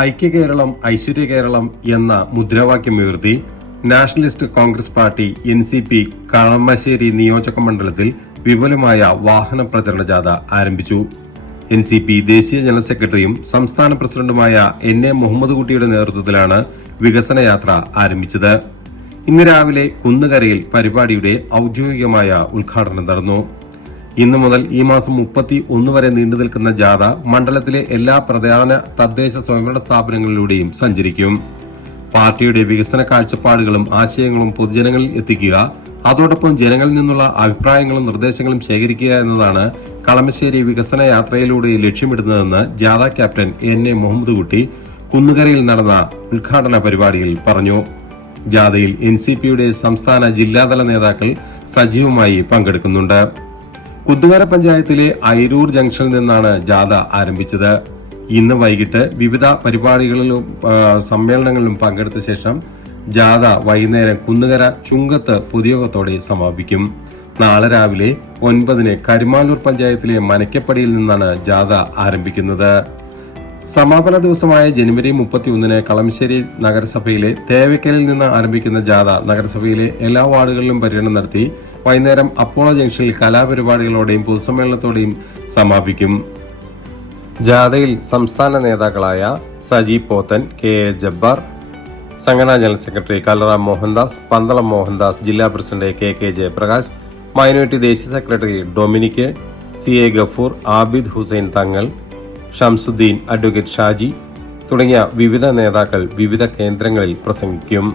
ഐക്യ കേരളം ഐശ്വര്യ കേരളം എന്ന മുദ്രാവാക്യമുയർത്തി nationalist congress party NCP Kalamassery നിയോജക മണ്ഡലത്തിൽ വിപുലമായ വാഹന പ്രചരണ ജാഥ ആരംഭിച്ചു. NCP ദേശീയ ജനറൽ സെക്രട്ടറിയും സംസ്ഥാന പ്രസിഡന്റുമായ NA മുഹമ്മദ് കുട്ടിയുടെ നേതൃത്വത്തിലാണ് വികസന യാത്ര ആരംഭിച്ചത്. ഇന്ന് രാവിലെ കുന്നുകരയിൽ പരിപാടിയുടെ ഔദ്യോഗികമായ ഉദ്ഘാടനം നടന്നു. ഇന്നു മുതൽ ഈ മാസം 31 വരെ നീണ്ടുനിൽക്കുന്ന ജാഥ മണ്ഡലത്തിലെ എല്ലാ പ്രധാന തദ്ദേശ സ്വയംഭരണ സ്ഥാപനങ്ങളിലൂടെയും സഞ്ചരിക്കും. പാർട്ടിയുടെ വികസന കാഴ്ചപ്പാടുകളും ആശയങ്ങളും പൊതുജനങ്ങളിൽ എത്തിക്കുക, അതോടൊപ്പം ജനങ്ങളിൽ നിന്നുള്ള അഭിപ്രായങ്ങളും നിർദ്ദേശങ്ങളും ശേഖരിക്കുക എന്നതാണ് കളമശ്ശേരി വികസന യാത്രയിലൂടെ ലക്ഷ്യമിടുന്നതെന്ന് ജാഥ ക്യാപ്റ്റൻ NA മുഹമ്മദ് കുട്ടി കുന്നുകരയിൽ നടന്ന ഉദ്ഘാടന പരിപാടിയിൽ പറഞ്ഞു. ജാഥയിൽ NCPയുടെ സംസ്ഥാന ജില്ലാതല നേതാക്കൾ സജീവമായി പങ്കെടുക്കുന്നുണ്ട്. കുന്നുകര പഞ്ചായത്തിലെ ഐരൂർ ജംഗ്ഷനിൽ നിന്നാണ് ജാഥ ആരംഭിച്ചത്. ഇന്ന് വൈകിട്ട് വിവിധ പരിപാടികളിലും സമ്മേളനങ്ങളിലും പങ്കെടുത്ത ശേഷം ജാഥ വൈകുന്നേരം കുന്നുകര ചുങ്കത്ത് പൊതുയോഗത്തോടെ സമാപിക്കും. നാളെ രാവിലെ 9 കരിമാലൂർ പഞ്ചായത്തിലെ മനക്കപ്പടിയിൽ നിന്നാണ് ജാഥ ആരംഭിക്കുന്നത്. സമാപന ദിവസമായ ജനുവരി 31 കളമശ്ശേരി നഗരസഭയിലെ തേവയ്ക്കലിൽ നിന്ന് ആരംഭിക്കുന്ന ജാഥ നഗരസഭയിലെ എല്ലാ വാർഡുകളിലും പര്യടനം നടത്തി വൈകുന്നേരം അപ്പോളോ ജംഗ്ഷനിൽ കലാപരിപാടികളോടെയും പൊതുസമ്മേളനത്തോടെയും സമാപിക്കും. ജാഥയിൽ സംസ്ഥാന നേതാക്കളായ സജി പോത്തൻ, KA ജബ്ബാർ, സംഘടനാ ജനറൽ സെക്രട്ടറി കല്ലറ മോഹൻദാസ്, പന്തളം മോഹൻദാസ്, ജില്ലാ പ്രസിഡന്റ് KK ജയപ്രകാശ്, മൈനോറിറ്റി ദേശീയ secretary Dominic, CA Gafoor, Abid Hussain Thangal, Shamsuddin, advocate Shaji തുടങ്ങിയ വിവിധ നേതാക്കൾ വിവിധ കേന്ദ്രങ്ങളിൽ പ്രസംഗിക്കും.